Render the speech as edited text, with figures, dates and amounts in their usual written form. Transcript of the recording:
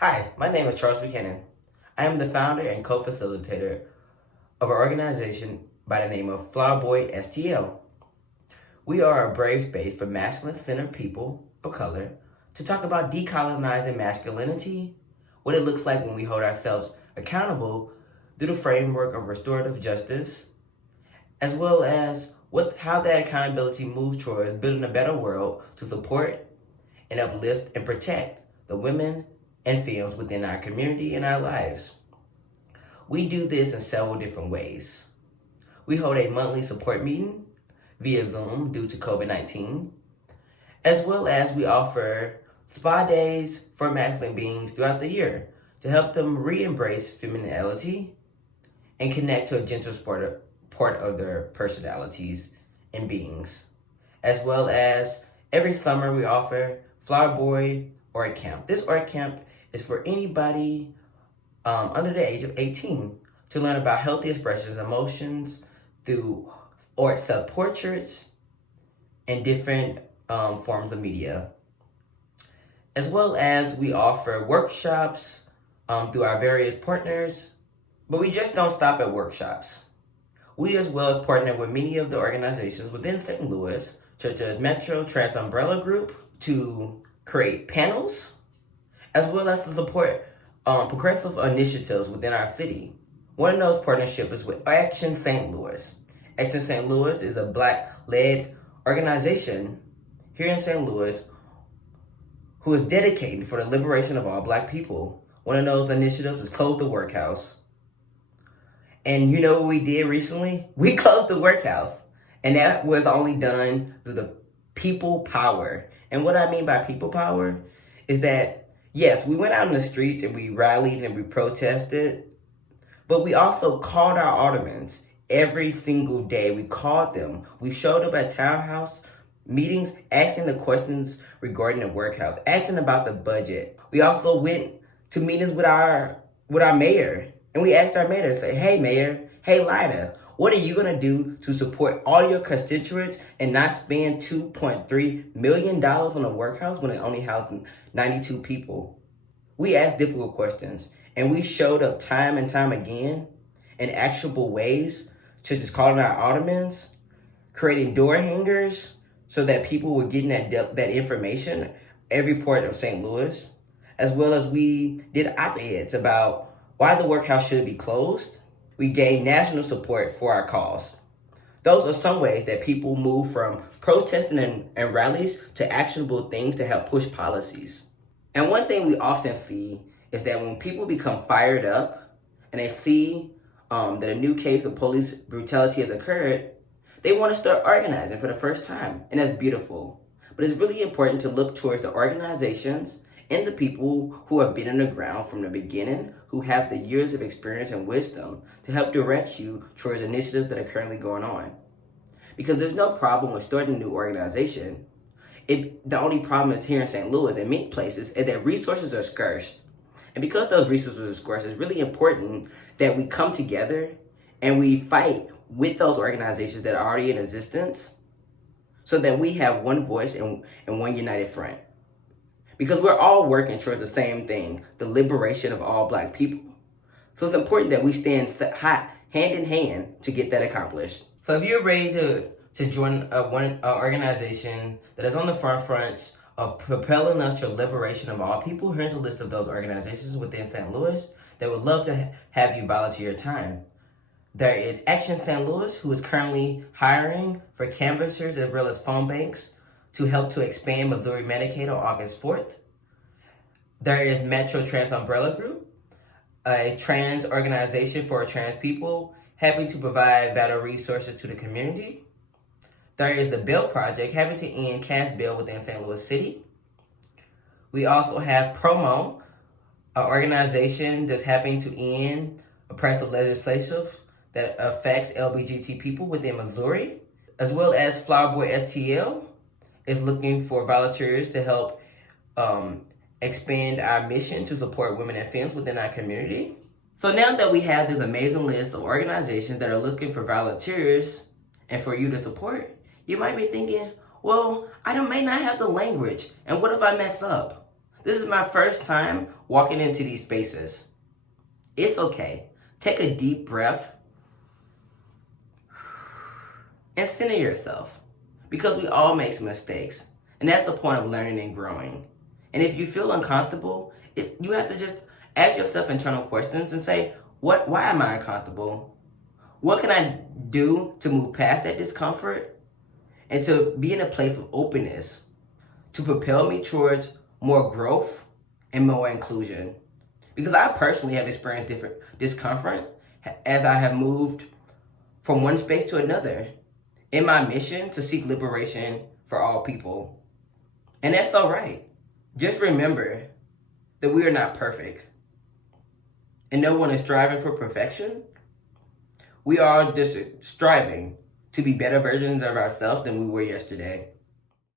Hi, my name is Charles Buchanan. I am the founder and co-facilitator of an organization by the name of Flower Boy STL. We are a brave space for masculine-centered people of color to talk about decolonizing masculinity, what it looks like when we hold ourselves accountable through the framework of restorative justice, as well as how that accountability moves towards building a better world to support and uplift and protect the women and females within our community and our lives. We do this in several different ways. We hold a monthly support meeting via Zoom due to COVID-19, as well as we offer spa days for masculine beings throughout the year to help them re-embrace femininity and connect to a gentle part of their personalities and beings. As well as every summer we offer Flower Boy Org Camp. This Org Camp is for anybody under the age of 18 to learn about healthy expressions of emotions through or self-portraits and different forms of media. As well as we offer workshops through our various partners, but we just don't stop at workshops. We as well as partner with many of the organizations within St. Louis, such as Metro Trans Umbrella Group, to create panels, as well as to support progressive initiatives within our city. One of those partnerships is with Action St. Louis. Action St. Louis is a Black-led organization here in St. Louis who is dedicated for the liberation of all Black people. One of those initiatives is Close the Workhouse. And you know what we did recently? We closed the workhouse. And that was only done through the people power. And what I mean by people power is that, yes, we went out in the streets and we rallied and we protested, but we also called our aldermans every single day. We called them. We showed up at townhouse meetings, asking the questions regarding the workhouse, asking about the budget. We also went to meetings with our mayor, and we asked our mayor to say, hey, mayor, hey, Lida, what are you going to do to support all your constituents and not spend $2.3 million on a workhouse when it only houses 92 people? We asked difficult questions, and we showed up time and time again in actionable ways, such as calling our aldermans, creating door hangers so that people were getting that information every part of St. Louis, as well as we did op-eds about why the workhouse should be closed. We gained national support for our cause. Those are some ways that people move from protesting and rallies to actionable things to help push policies. And one thing we often see is that when people become fired up and they see that a new case of police brutality has occurred, they want to start organizing for the first time. And that's beautiful. But it's really important to look towards the organizations and the people who have been on the ground from the beginning, who have the years of experience and wisdom to help direct you towards initiatives that are currently going on. Because there's no problem with starting a new organization. The only problem is here in St. Louis and many places is that resources are scarce. And because those resources are scarce, it's really important that we come together and we fight with those organizations that are already in existence so that we have one voice and one united front. Because we're all working towards the same thing, the liberation of all Black people. So it's important that we stand hand in hand to get that accomplished. So if you're ready to join an organization that is on the fronts of propelling us to liberation of all people, here's a list of those organizations within St. Louis that would love to have you volunteer your time. There is Action St. Louis, who is currently hiring for canvassers as well as phone banks to help to expand Missouri Medicaid on August 4th. There is Metro Trans Umbrella Group, a trans organization for trans people, helping to provide vital resources to the community. There is the Bail Project, helping to end cash bail within St. Louis City. We also have Promo, an organization that's helping to end oppressive legislation that affects LGBT people within Missouri, as well as Flower Boy STL is looking for volunteers to help expand our mission to support women and femmes within our community. So now that we have this amazing list of organizations that are looking for volunteers and for you to support, you might be thinking, well, I may not have the language, and what if I mess up? This is my first time walking into these spaces. It's okay. Take a deep breath and center yourself, because we all make some mistakes, and that's the point of learning and growing. And if you feel uncomfortable, you have to just ask yourself internal questions and say, why am I uncomfortable? What can I do to move past that discomfort and to be in a place of openness to propel me towards more growth and more inclusion? Because I personally have experienced different discomfort as I have moved from one space to another in my mission to seek liberation for all people. And that's all right. Just remember that we are not perfect. And no one is striving for perfection. We are just striving to be better versions of ourselves than we were yesterday.